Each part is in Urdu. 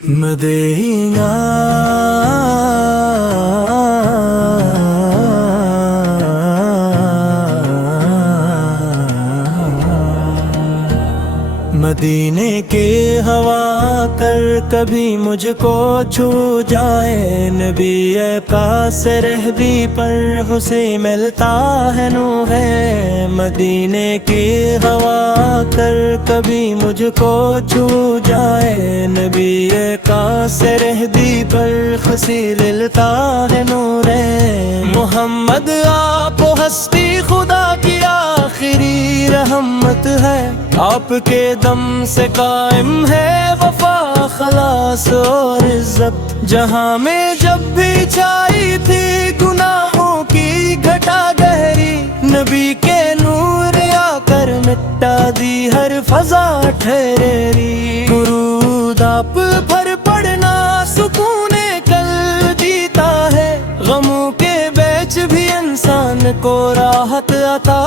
مدینہ مدینے کے ہوا کر کبھی مجھ کو چھو جائے، نبی کا سرہبی پر حسیں ملتا ہے نور ہے۔ مدینے کی ہوا کر کبھی مجھ کو چھو جائے، نبی کا سرہبی پر حسیں ملتا ہے نور ہے۔ محمد آپ ہستی خدا کی آخری رحمت ہے، آپ کے دم سے قائم ہے وفا، خلاص اور عزت۔ جہاں میں جب بھی چھائی تھی گناہوں کی گھٹا گہری، نبی کے نور آ کر مٹا دی ہر فضا ٹھہری۔ درود آپ پر پڑھنا سکون قلب دیتا ہے، غموں کے بیچ بھی انسان کو راحت عطا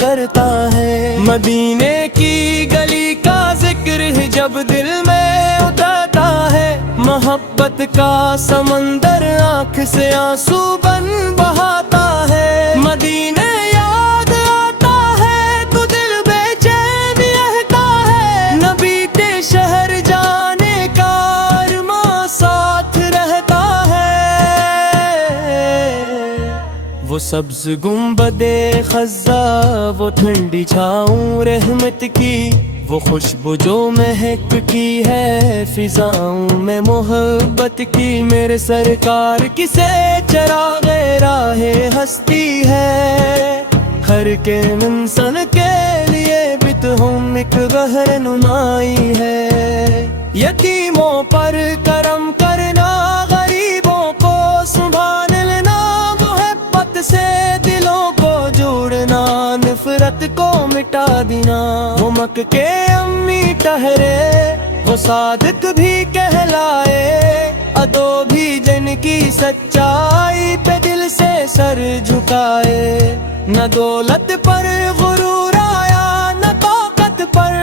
کرتا ہے۔ مدینے کی گلی کا ذکر ہی جب دل میں اترتا ہے، محبت کا سمندر آنکھ سے آنسو بن بہاتا ہے۔ مدینے یاد آتا ہے تو دل بے چین رہتا ہے، نبی کے شہر جانے کا ارماں ساتھ رہتا ہے۔ وہ سبز گنبد خضرا، وہ ٹھنڈی چھاؤں رحمت کی، وہ خوشبو جو مہک کی ہے فضاؤں میں محبت کی۔ میرے سرکار کسے چراغ راہ ہستی ہے، ہر کے منسل کے لیے بھی تو ہم ایک رہنمائی ہے۔ یتیموں پر کرم کرنا، غریبوں کو سنبھال لینا، محبت سے دلوں کو جوڑنا، نفرت کو مٹا دینا۔ وہ مکہ کے امی ٹہرے، وہ صادق بھی کہلائے، عدو بھی جن کی سچائی پہ دل سے سر جھکائے۔ نہ دولت پر غرور آیا، نہ طاقت پر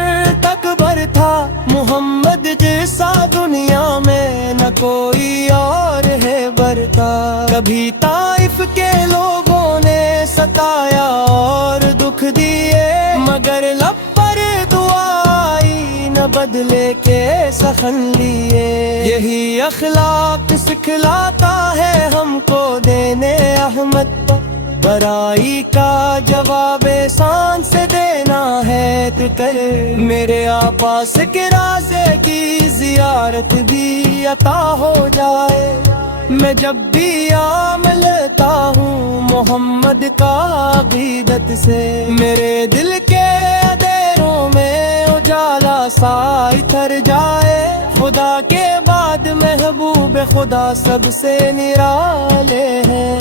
تکبر تھا، محمد جیسا دنیا میں نہ کوئی اور ہے برتا۔ کبھی طائف کے لوگوں نے ستایا اور دکھ دیے، مگر لب پر دعا آئی، نہ بدلے کے سخن لیے۔ یہی اخلاق سکھلاتا ہے ہم کو دینے احمد پر، برائی کا جواب احسان سے دینا ہے تو کر۔ میرے آپاس کے رازے کی زیارت بھی عطا ہو جائے، میں جب بھی آم لیتا ہوں محمد کا عقیدت سے۔ میرے دل کے اندھیروں میں اجالا سا اتر جائے، خدا کے بعد محبوب خدا سب سے نرالے ہیں۔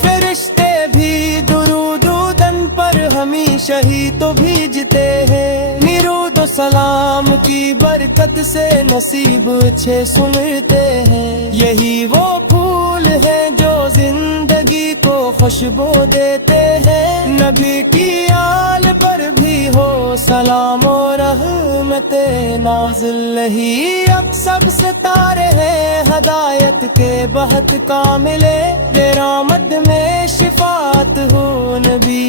فرشتے بھی درود دن پر ہمیشہ ہی تو بھیجتے ہیں، درود و سلام کی برکت سے نصیب اچھے سنتے ہیں۔ یہی وہ پھول ہیں جو زندگی کو خوشبو دیتے ہیں، نبی کی آل پر بھی ہو سلام و رحمت نازل۔ ہی اب سب ستارے ہیں ہدایت کے بہت کاملے، درآمد میں شفاعت ہو نبی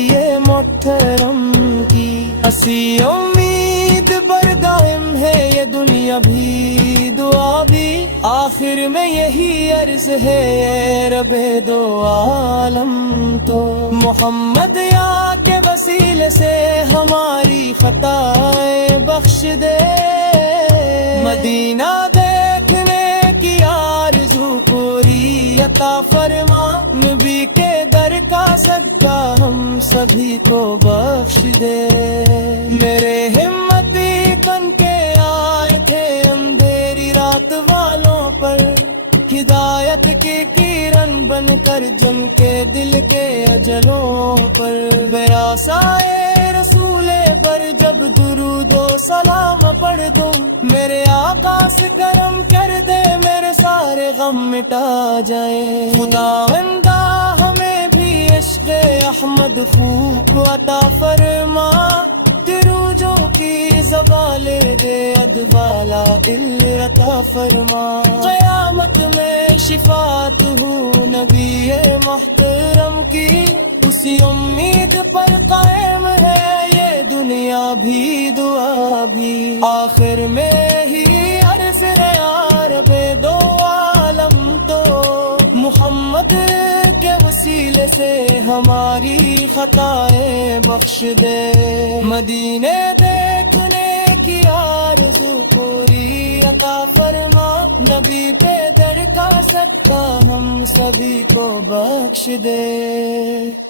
محترم کی۔ اسی امید بردائم ہے یہ دنیا بھی دعا بھی، آخر میں یہی عرض ہے اے رب دو عالم تو، محمد یا کے وسیلے سے ہماری خطائیں بخش دے۔ مدینہ دیکھنے کی آرزو پوری عطا فرما، نبی کے در کا صدقہ ہم سبھی کو بخش دے۔ میرے ہمتی بن کے آئے تھے اندھیری رات والوں پر، ہدایت کی کرن بن کر جن کے دل کے اجلوں پر۔ براسائے رسول پر جب درود و سلام پڑھ دوں، میرے آقا سے کرم کر دے، میرے سارے غم مٹا جائے۔ خداوندہ ہمیں بھی عشق احمد خوب عطا فرما، تیرے عروجوں کی زوال دے ادوالا عطا فرما قیامت میں شفاعت ہوں نبی محترم کی اسی امید پر قائم ہے یہ دنیا بھی دعا بھی آخر میں ہی عرض ہے یا رب دو عالم تو محمد کے وسیلے سے ہماری خطائیں بخش دے مدینے دیکھنے کی آرزو پوری عطا فرما نبی پہ در کا صدقہ ہم سبھی کو بخش دے